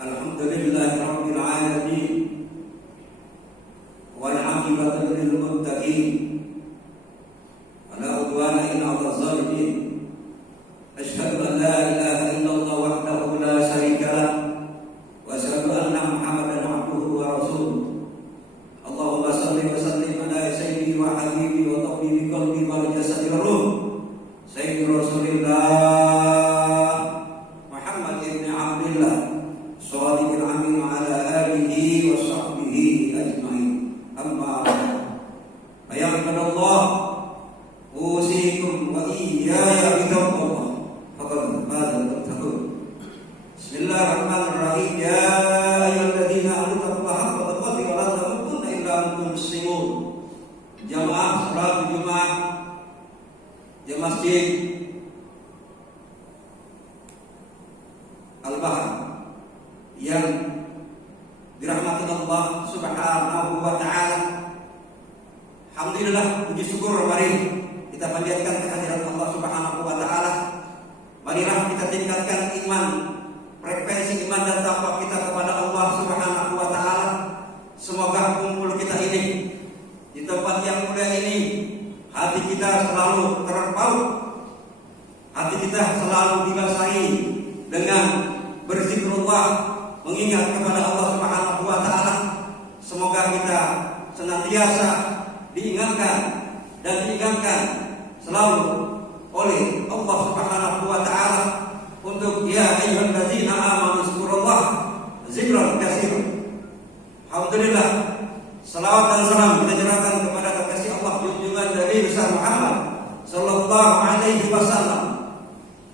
Alhamdulillahi rabbil alamin wal 'aqibatu lil muttaqin wala udwana illa 'alal zalimin. Asyhadu an la ilaha illallah wahdahu la syarika lah wa asyhadu anna Muhammadan 'abduhu wa rasuluh. Allahumma shalli wa sallim ala sayyidi wa habibi wa tabibi qalbi wa jasadi wa ruh sayyidi Rasulillah Muhammad ibn Abdillah shadiqil amin wa ala alihi wa sahbihi ajma'in. Amma ya ibadallah, usikum wa iyaya bitaqwallah faqad faza al-muttaqun. Bismillahirrahmanirrahim. Ya ayyuhalladzina amanu taqullaha haqqa tuqatih wa la tamutunna illa wa antum muslimun. Jamaah salat Jumat di Masjid Al-Bahr yang dirahmati Allah Subhanahu wa taala. Alhamdulillah, puji syukur mari kita panjatkan kehadirat Allah Subhanahu wa taala. Marilah kita tingkatkan iman, frekuensi iman dan takwa kita kepada Allah Subhanahu wa taala. Semoga kumpul kita ini di tempat yang mulia ini, hati kita selalu terpaut, hati kita selalu dibasahi dengan berzikrullah, mengingat kepada Allah Subhanahu wa taala. Semoga kita senantiasa diingatkan dan diingatkan selalu oleh Allah Subhanahu wa taala untuk ya ayyuhalladzina amanu zkurullah zikran katsiran. Alhamdulillah, salawat dan salam kita curahkan kepada kekasih Allah junjungan Nabi besar Muhammad sallallahu alaihi wasallam.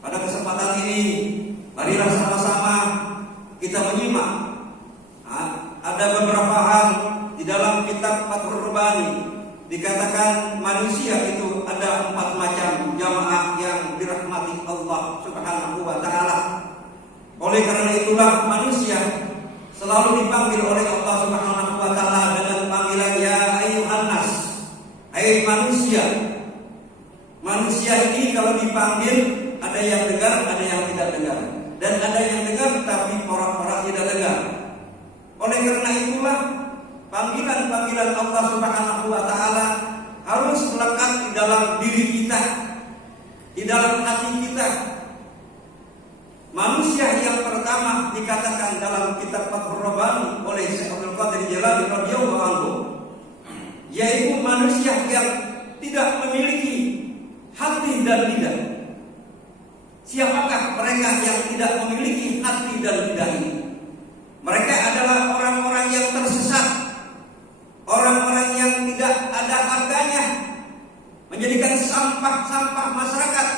Pada kesempatan ini marilah sama-sama kita menyimak ada beberapa hal di dalam kitab Fathur Rabbani. Dikatakan manusia itu ada 4 macam jamaah yang dirahmati Allah Subhanahu wa taala. Oleh karena itulah manusia selalu dipanggil oleh Allah Subhanahu wa taala dengan panggilan ya ayyuhan nas. Hai manusia. Manusia ini kalau dipanggil ada yang dengar, ada yang tidak dengar. Dan ada yang dengar tapi orang-orang tidak dengar. Oleh karena itulah panggilan-panggilan Allah Subhanahu wa taala harus melekat di dalam diri kita, di dalam hati kita. Manusia yang pertama dikatakan dalam kitab Fathur Rabbani oleh Syekh Abdul Qadir Jilani radhiyallahu anhu, yaitu manusia yang tidak memiliki hati dan lidah. Siapakah mereka yang tidak memiliki hati dan lidah ini? Mereka adalah orang-orang yang tersesat, orang-orang yang tidak ada harganya, menjadikan sampah-sampah masyarakat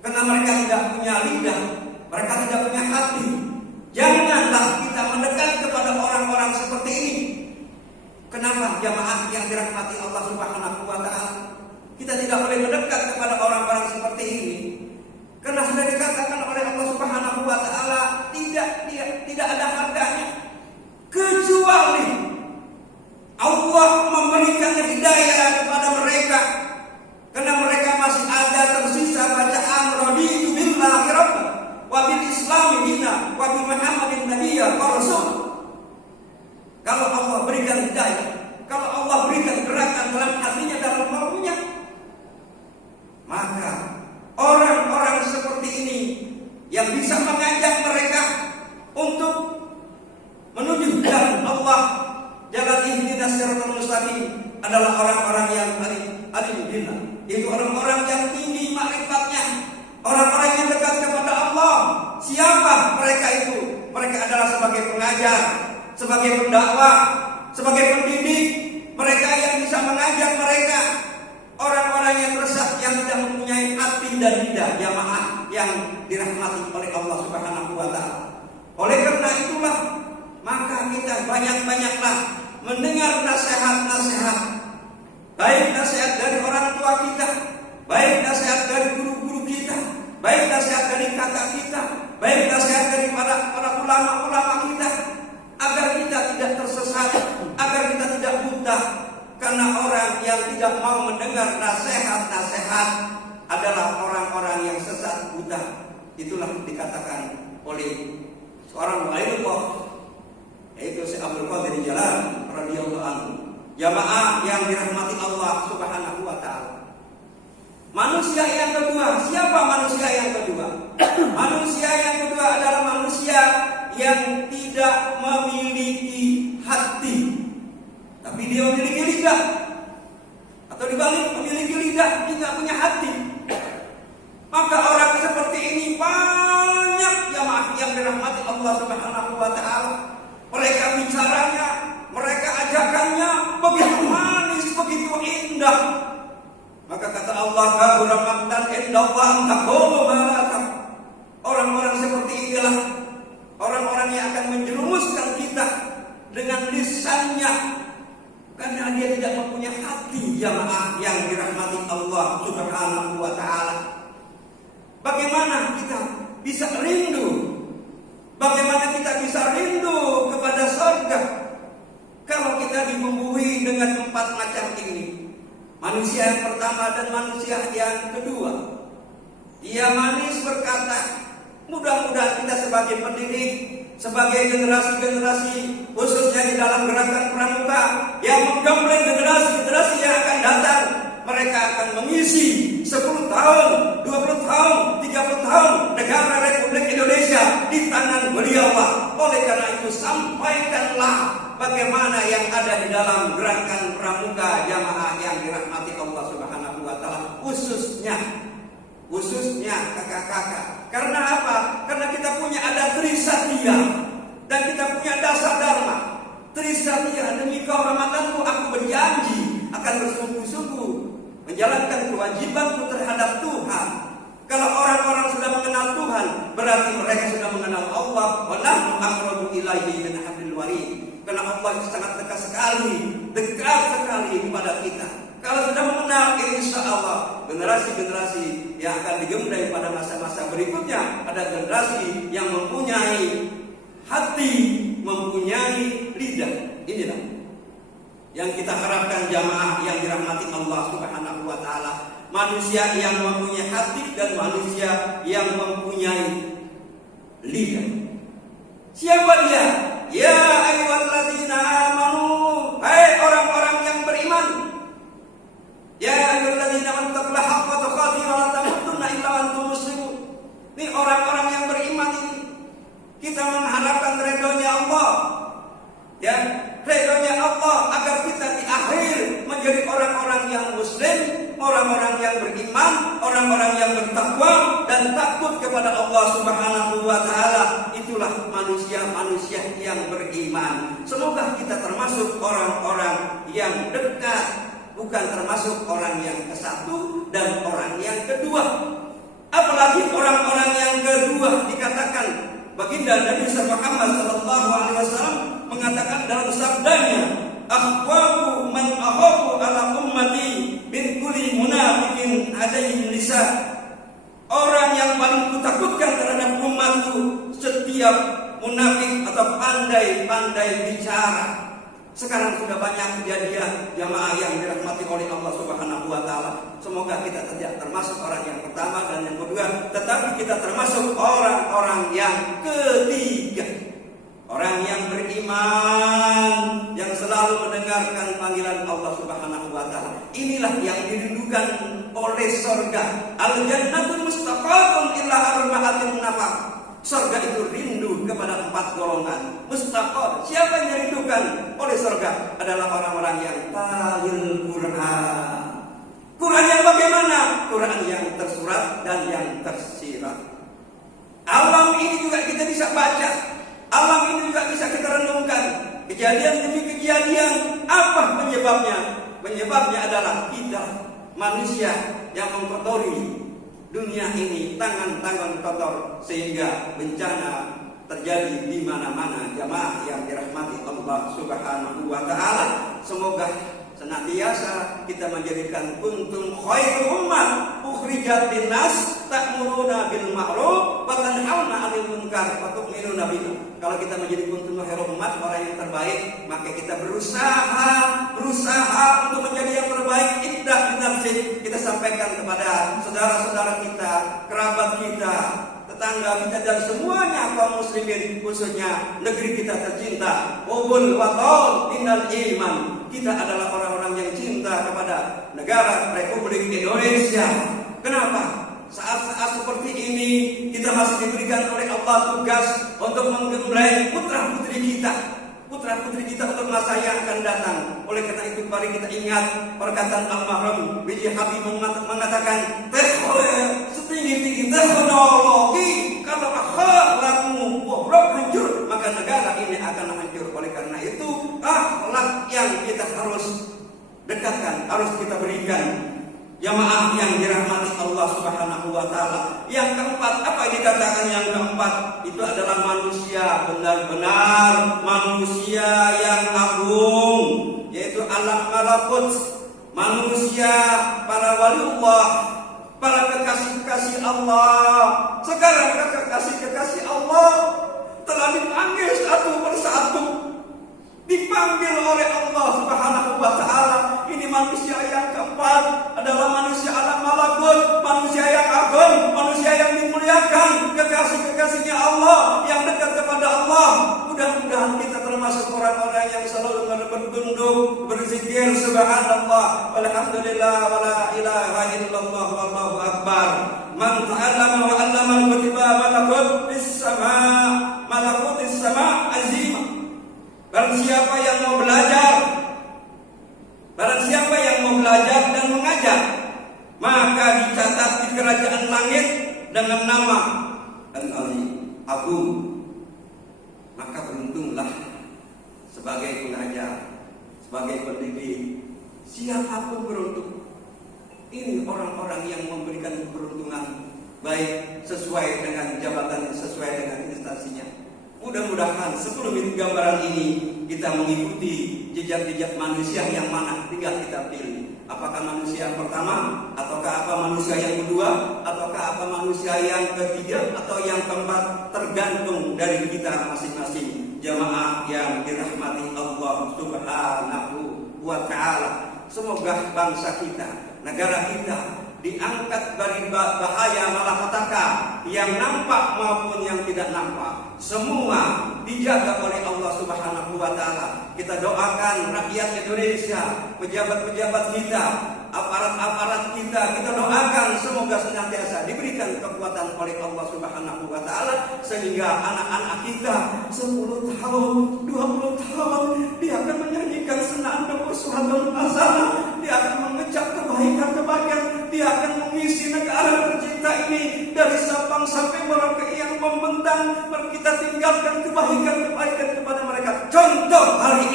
karena mereka tidak punya lidah, mereka tidak punya hati. Janganlah kita mendekat kepada orang-orang seperti ini. Kenapa jamaah yang dirahmati Allah Subhanahu wa taala kita tidak boleh mendekat kepada orang-orang seperti ini? Karena sudah dikatakan oleh Allah Subhanahu wa taala tidak ada harganya kecuali Allah memberikan hidayah kepada mereka, karena mereka masih ada tersisa bacaan raditu billahi rabban wa bil islami dinan wa bi Muhammadin nabiyyan wa rasul. Kalau Allah berikan hidayah, kalau Allah berikan gerakan dalam hatinya, dalam kalbunya, maka orang-orang seperti ini yang bisa mengajak mereka untuk menuju jalan Allah, jalan ihdinas siratal mustaqim, adalah orang-orang yang alim billah. Itu orang-orang yang tinggi makrifatnya, orang-orang yang dekat kepada Allah. Siapa mereka itu? Mereka adalah sebagai pengajar, sebagai pendakwah, sebagai pendidik. Mereka yang bisa mengajak mereka, orang-orang yang resah, yang tidak mempunyai hati dan lidah, jamaah yang dirahmati oleh Allah Subhanahu wa taala. Oleh karena itulah maka kita banyak-banyaklah mendengar nasihat-nasihat, baik nasihat dari orang tua kita, baik nasihat dari guru-guru kita, baik nasihat dari kakak kita, baik nasihat dari para ulama-ulama kita, agar kita tidak tersesat, agar kita tidak buta. Karena orang yang tidak mau mendengar nasihat-nasihat adalah orang-orang yang sesat buta. Itulah dikatakan oleh seorang waliullah, yaitu Syekh Abdul Qadir Jailani radhiyallahu anhu. Jamaah yang dirahmati Allah Subhanahu wa taala. Manusia yang kedua, siapa manusia yang kedua? Manusia yang kedua adalah manusia yang tidak memiliki hati, tapi dia memiliki lidah. Atau dibalik, memiliki lidah, tidak punya hati. Maka orang seperti ini banyak jamaah yang dirahmati Allah Subhanahu wa taala. Mereka bicaranya, mereka ajakannya begitu manis, begitu indah. Maka kata Allah, kabura maqtan indallah an taqulu ma la taqul. Orang-orang seperti inilah orang-orang yang akan menjerumuskan kita dengan lisannya, karena dia tidak mempunyai hati, jamaah yang dirahmati Allah Subhanahu wa taala. Bagaimana kita bisa rindu? Bagaimana kita bisa rindu kepada surga kalau kita dibumbui dengan 4 macam ini? Manusia yang pertama dan manusia yang kedua, dia manis berkata. Mudah-mudahan kita sebagai pendidik, sebagai generasi-generasi khususnya di dalam gerakan pramuka yang menggembleng generasi-generasi yang akan datang, mereka akan mengisi 10 tahun, 20 tahun, 30 tahun negara Republik Indonesia di tangan beliau. Oleh karena itu sampaikanlah bagaimana yang ada di dalam gerakan pramuka jamaah yang dirahmati Allah Subhanahu wa taala, khususnya kakak-kakak. Karena apa? Karena kita punya ada Trisatya dan kita punya Dasa Dharma. Trisatya, demi kehormatanku aku berjanji akan bersungguh-sungguh menjalankan kewajibanku terhadap Tuhan. Kalau orang-orang sudah mengenal Tuhan, berarti mereka sudah mengenal Allah. Wa nahnu aqrabu ilaihi min hablil warid. Karena Allah itu sangat dekat sekali kepada kita. Kalau sudah mengenal, insya Allah generasi-generasi yang akan digembleng pada masa-masa berikutnya ada generasi yang mempunyai hati, mempunyai lidah. Inilah yang kita harapkan jamaah yang dirahmati Allah Subhanahu wa taala. Manusia yang mempunyai hati dan manusia yang mempunyai lidah. Siapa dia? Ya ayyuhalladzina amanu, hai orang-orang yang beriman. Ya ayyuhalladzina amanu taqullaha haqqa tuqatih wa la tamutunna illa wa antum muslimun. Ini orang-orang yang beriman ini. Kita mengharapkan ridhonya Allah. Ya, ridhonya Allah agar kita di akhir menjadi orang-orang yang muslim, orang-orang yang beriman, orang-orang yang bertakwa dan takut kepada Allah Subhanahu wa taala. Itulah manusia-manusia yang beriman. Semoga kita termasuk orang-orang yang dekat, bukan termasuk orang yang ke-1 dan orang yang kedua. Apalagi orang-orang yang kedua dikatakan baginda Nabi Muhammad sallallahu alaihi wasallam mengatakan dalam sabdanya, akhwafu man akhafu ala ummati min kulli munafiqin alaihi lisan. Orang yang paling kutakutkan terhadap umatku setiap munafik atau pandai-pandai bicara. Sekarang sudah banyak kejadian jamaah yang dirahmati oleh Allah Subhanahu wa taala. Semoga kita tidak termasuk orang yang pertama dan yang kedua, tetapi kita termasuk orang-orang yang ketiga. Orang yang beriman, yang selalu mendengarkan panggilan Allah Subhanahu wa taala. Inilah yang dirindukan oleh surga. Al-jannatul mustaqarrun illa arba'atin nafar. Surga itu rindu kepada 4 golongan. Mustaqar, siapa yang dirindukan oleh surga? Adalah orang-orang yang talil Quran. Quran yang bagaimana? Quran yang tersurat dan yang tersirat. Alam ini juga kita bisa baca. Alam ini juga bisa kita renungkan. Kejadian demi kejadian. Apa penyebabnya? Penyebabnya adalah kita manusia yang mengkotori dunia ini, tangan-tangan kotor, sehingga bencana terjadi di mana-mana. Jamaah yang dirahmati Allah Subhanahu wa taala, semoga senantiasa kita menjadikan kuntum khairu ummah ukhrijat linnas ta'muruna bil ma'ruf wa tanhauna 'anil munkar wa tu'minuna billah. Kalau kita menjadi kuntum khairu ummah, orang yang terbaik, maka kita berusaha untuk menjadi yang terbaik. Kita sampaikan kepada saudara-saudara kita, kerabat kita, tetangga kita, dan semuanya kaum muslimin, khususnya negeri kita tercinta. Hubul waton innal iman. Kita adalah orang-orang yang cinta kepada negara Republik Indonesia. Kenapa? Saat-saat seperti ini kita masih diberikan oleh Allah tugas untuk menggembleng putra-putri kita. Putra-putri kita untuk masa yang akan datang. Oleh karena itu mari kita ingat perkataan almarhum B.J. Habibie mengatakan, setinggi-tinggi teknologi, kalau akhlakmu bobrok hancur, maka negara ini akan hancur. Oleh karena itu akhlak yang kita harus dekatkan, harus kita berikan. Jamaah yang dirahmati Allah Subhanahu wa taala. Yang keempat, apa yang dikatakan yang keempat? Itu adalah manusia benar-benar manusia yang agung, yaitu alam malakut. Manusia para waliullah, para kekasih-kekasih Allah. Sekarang kekasih-kekasih Allah telah dipanggil satu persatu. Dipanggil oleh Allah Subhanahu wa taala. Ini manusia yang keempat adalah manusia alam malakut, manusia yang agung, manusia yang dimuliakan, kekasih-kekasihnya Allah yang dekat kepada Allah. Mudah-mudahan kita termasuk orang-orang yang selalu bertunduk, berzikir subhanallah, walhamdulillah, wala ilaha illallah, wallahu akbar. Man ta'allama wa 'allama al-kutiba malakutis sama azimah. Barang siapa yang mau belajar, barang siapa yang mau belajar dan mengajar, maka dicatat di kerajaan langit dengan nama Al-Ali, agung. Maka beruntunglah sebagai pengajar, sebagai pendidik, siapapun beruntung. Ini orang-orang yang memberikan keberuntungan, baik sesuai dengan jabatan, sesuai dengan instansinya. Mudah-mudahan sebelum gambaran ini kita mengikuti jejak-jejak manusia yang mana, tinggal kita pilih. Apakah manusia yang pertama, ataukah apa manusia yang kedua, ataukah apa manusia yang ketiga, atau yang keempat, tergantung dari kita masing-masing. Jamaah yang dirahmati Allah Subhanahu wa ta'ala. Semoga bangsa kita, negara kita diangkat dari bahaya malapetaka yang nampak maupun yang tidak nampak. Semua dijaga oleh Allah Subhanahu wa taala. Kita doakan rakyat Indonesia, pejabat-pejabat kita, aparat-aparat kita doakan semoga senantiasa diberikan kekuatan oleh Allah Subhanahu wa taala, sehingga anak-anak kita 10 tahun, 20 tahun dia akan menyanyikan senandung uswatun hasanah, dia akan mengecap kebaikan-kebaikan, dia akan mengisi negara tercinta ini dari Sabang sampai Merauke yang membentang. Kita tinggalkan kebaikan-kebaikan kepada mereka. Contoh hari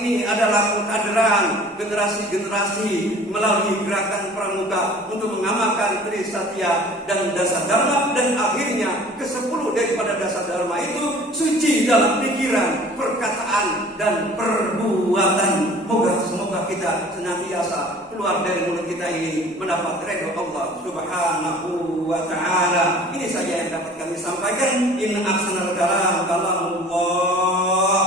ini adalah pengkaderan generasi-generasi melalui gerakan pramuka untuk mengamalkan Trisatya dan Dasar Dharma, dan akhirnya ke-10 daripada Dasar Dharma itu suci dalam pikiran, perkataan, dan perbuatan. Semoga kita senantiasa keluar dari mulut kita ini mendapat ridho Allah Subhanahu wa ta'ala. Ini saja yang dapat kami sampaikan. Inna ahsanal kalam kalamullah.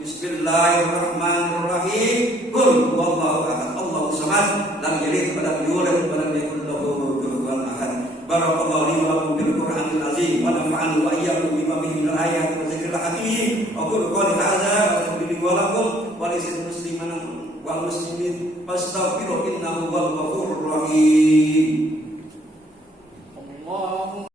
Bismillahirrahmanirrahim. Qul huwallahu ahad, Allahu samad, lam yalid wa lam yulad wa lam yakul lahu kufuwan ahad. Barakallahu li wa lakum bil Qur'anil azim wa nafa'ani wa iyyakum bima fihi minal ayati wa dzikril hakim. Aqulu qawli hadza wa astaghfiru wa lakum wa lisal muslimin wal muslimin fastaghfiru innahu huwal ghafurur rahim.